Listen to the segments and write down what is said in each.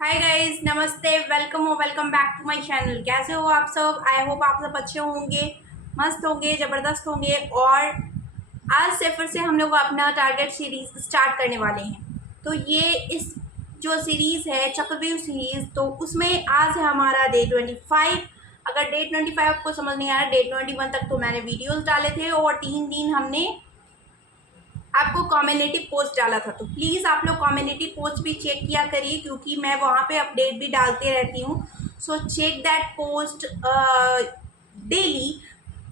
हाय guys, नमस्ते, welcome welcome back to my channel. कैसे हो आप सब? आई होप आप सब अच्छे होंगे, मस्त होंगे, ज़बरदस्त होंगे। और आज से फिर से हम लोग अपना टारगेट सीरीज स्टार्ट करने वाले हैं। तो ये इस जो सीरीज़ है चक्रव्यूह सीरीज़, तो उसमें आज है हमारा डे 25। अगर डे 25 आपको समझ नहीं आ रहा, डे 21 तक तो मैंने वीडियोज़ डाले थे और 3 दिन हमने आपको कम्युनिटी पोस्ट डाला था। तो प्लीज़ आप लोग कम्युनिटी पोस्ट भी चेक किया करिए, क्योंकि मैं वहाँ पे अपडेट भी डालते रहती हूँ। So check that post daily,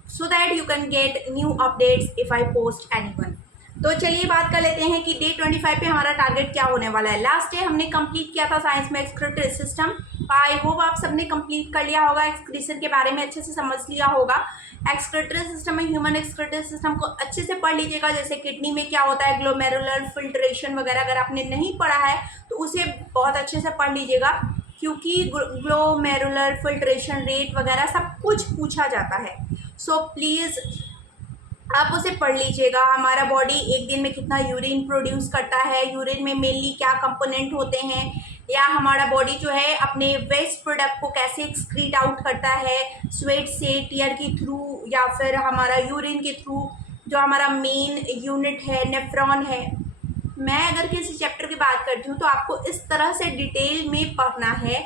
so that you can get new updates if I post anyone. तो चलिए बात कर लेते हैं कि डे 25 पे हमारा टारगेट क्या होने वाला है। लास्ट डे हमने कंप्लीट किया था साइंस में एक्सक्रीटरी सिस्टम। आई होप आप सबने कंप्लीट कर लिया होगा, एक्सक्रीशन के बारे में अच्छे से समझ लिया होगा। एक्सक्रीटरी सिस्टम में ह्यूमन एक्सक्रीटरी सिस्टम को अच्छे से पढ़ लीजिएगा। जैसे किडनी में क्या होता है, ग्लोमेरुलर फिल्ट्रेशन वगैरह अगर आपने नहीं पढ़ा है तो उसे बहुत अच्छे से पढ़ लीजिएगा, क्योंकि ग्लोमेरुलर फिल्ट्रेशन रेट वगैरह सब कुछ पूछा जाता है। सो प्लीज़ आप उसे पढ़ लीजिएगा। हमारा बॉडी एक दिन में कितना यूरिन प्रोड्यूस करता है, यूरिन में मेनली क्या कंपोनेंट होते हैं, या हमारा बॉडी जो है अपने वेस्ट प्रोडक्ट को कैसे एक्सक्रीट आउट करता है, स्वेट से, टीयर के थ्रू, या फिर हमारा यूरिन के थ्रू। जो हमारा मेन यूनिट है नेफ्रॉन है। मैं अगर किसी चैप्टर की बात करती हूँ तो आपको इस तरह से डिटेल में पढ़ना है,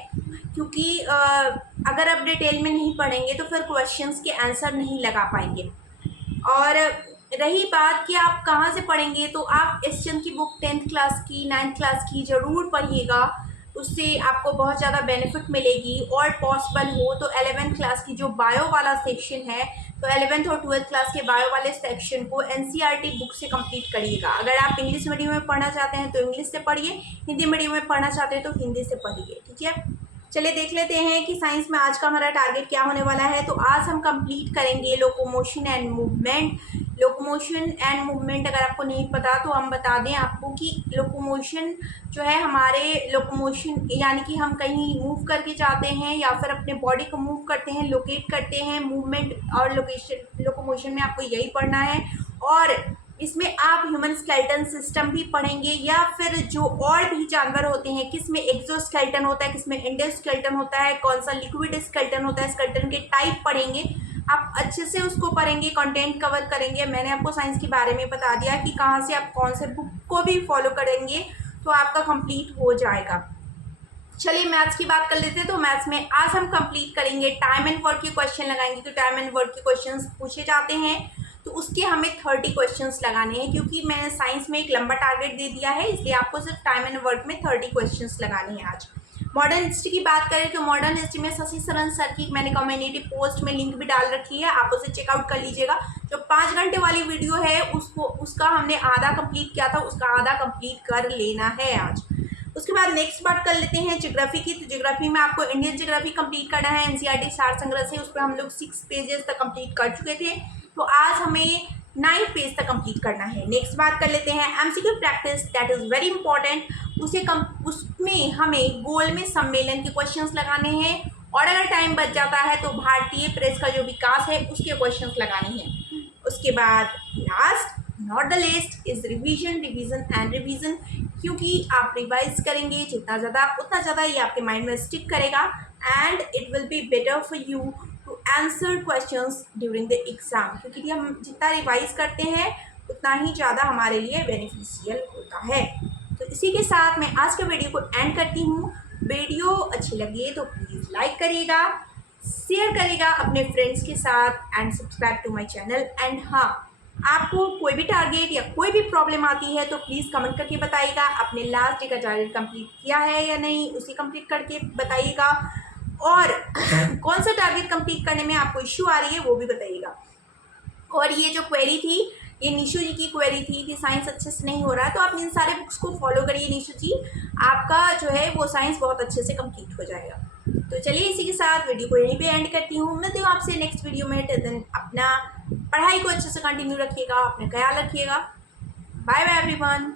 क्योंकि अगर आप डिटेल में नहीं पढ़ेंगे तो फिर क्वेश्चंस के आंसर नहीं लगा पाएंगे। और रही बात कि आप कहाँ से पढ़ेंगे, तो आप एस चंद की बुक 10th क्लास की, 9th क्लास की ज़रूर पढ़िएगा। उससे आपको बहुत ज़्यादा बेनिफिट मिलेगी। और पॉसिबल हो तो 11th क्लास की जो बायो वाला सेक्शन है, तो 11th और 12th क्लास के बायो वाले सेक्शन को एनसीईआरटी बुक से कंप्लीट करिएगा। अगर आप इंग्लिश मीडियम में पढ़ना चाहते हैं तो इंग्लिश से पढ़िए, हिंदी मीडियम में पढ़ना चाहते हैं तो हिंदी से पढ़िए, ठीक है। चलिए देख लेते हैं कि साइंस में आज का हमारा टारगेट क्या होने वाला है। तो आज हम कंप्लीट करेंगे locomotion and movement. Locomotion and movement अगर आपको नहीं पता तो हम बता दें आपको कि लोकोमोशन जो है, हमारे लोकोमोशन यानी कि हम कहीं मूव करके जाते हैं या फिर अपने बॉडी को मूव करते हैं, लोकेट करते हैं। मूवमेंट और लोकेशन, लोकोमोशन में आपको यही पढ़ना है। और इसमें आप ह्यूमन स्केलेटन सिस्टम भी पढ़ेंगे, या फिर जो और भी जानवर होते हैं, किस में एक्सोस्केलेटन होता है, किस में एंडोस्केलेटन होता है, कौन सा लिक्विड स्केलेटन होता है, स्केलेटन के टाइप पढ़ेंगे। आप अच्छे से उसको पढ़ेंगे, कंटेंट कवर करेंगे। मैंने आपको साइंस के बारे में बता दिया कि कहाँ से आप कौन से बुक को भी फॉलो करेंगे तो आपका कंप्लीट हो जाएगा। चलिए मैथ्स की बात कर लेते हैं। तो मैथ्स में आज हम कंप्लीट करेंगे टाइम एंड वर्क के क्वेश्चन लगाएंगे। तो टाइम एंड वर्क के क्वेश्चंस पूछे जाते हैं, तो उसके हमें 30 क्वेश्चंस लगाने हैं, क्योंकि मैंने साइंस में एक लंबा टारगेट दे दिया है, इसलिए आपको सिर्फ टाइम एंड वर्क में 30 क्वेश्चंस लगाने हैं आज। मॉडर्न हिस्ट्री की बात करें तो मॉडर्न हिस्ट्री में शशि शरण सर की मैंने कम्युनिटी पोस्ट में लिंक भी डाल रखी है, आप उसे चेकआउट कर लीजिएगा। जो 5 घंटे वाली वीडियो है उसका हमने आधा कंप्लीट किया था, उसका आधा कंप्लीट कर लेना है आज। उसके बाद नेक्स्ट बात कर लेते हैं ज्योग्राफी की। तो ज्योग्राफी में आपको इंडियन ज्योग्राफी कंप्लीट करना है, एनसीईआरटी सार संग्रह से। उस पर हम लोग 6 पेजेस तक कंप्लीट कर चुके थे, तो आज हमें 9 पेज तक कंप्लीट करना है। नेक्स्ट बात कर लेते हैं MCQ practice, that is very important. उसमें हमें गोल में सम्मेलन के क्वेश्चंस लगाने हैं, और अगर टाइम बच जाता है तो भारतीय प्रेस का जो विकास है उसके क्वेश्चंस लगाने हैं। उसके बाद last not the लेस्ट is revision, revision and revision, क्योंकि आप रिवाइज करेंगे जितना ज़्यादा उतना ज़्यादा ये आपके माइंड में स्टिक करेगा, and it will be better for you to answer questions during the exam, क्योंकि हम जितना रिवाइज करते हैं उतना ही ज़्यादा हमारे लिए बेनिफिशियल होता है। तो इसी के साथ मैं आज के वीडियो को एंड करती हूँ। वीडियो अच्छी लगी तो प्लीज़ लाइक करिएगा, शेयर करिएगा अपने फ्रेंड्स के साथ, and subscribe to my channel. And हाँ, आपको कोई भी टारगेट या कोई भी प्रॉब्लम आती है तो प्लीज़ कमेंट करके बताइएगा। आपने लास्ट डे का टारगेट कंप्लीट किया है या नहीं, उसे कंप्लीट करके बताइएगा। और कौन सा टारगेट कंप्लीट करने में आपको इश्यू आ रही है वो भी बताइएगा। और ये जो क्वेरी थी, ये निशु जी की क्वेरी थी कि साइंस अच्छे से नहीं हो रहा है, तो आप इन सारे बुक्स को फॉलो करिए निशु जी, आपका जो है वो साइंस बहुत अच्छे से कंप्लीट हो जाएगा। तो चलिए इसी के साथ वीडियो को यहीं पे एंड करती हूँ। मिलती हूँ आपसे नेक्स्ट वीडियो में। टिल देन अपना पढ़ाई को अच्छे से कंटिन्यू रखिएगा, अपना ख्याल रखिएगा। Bye bye everyone.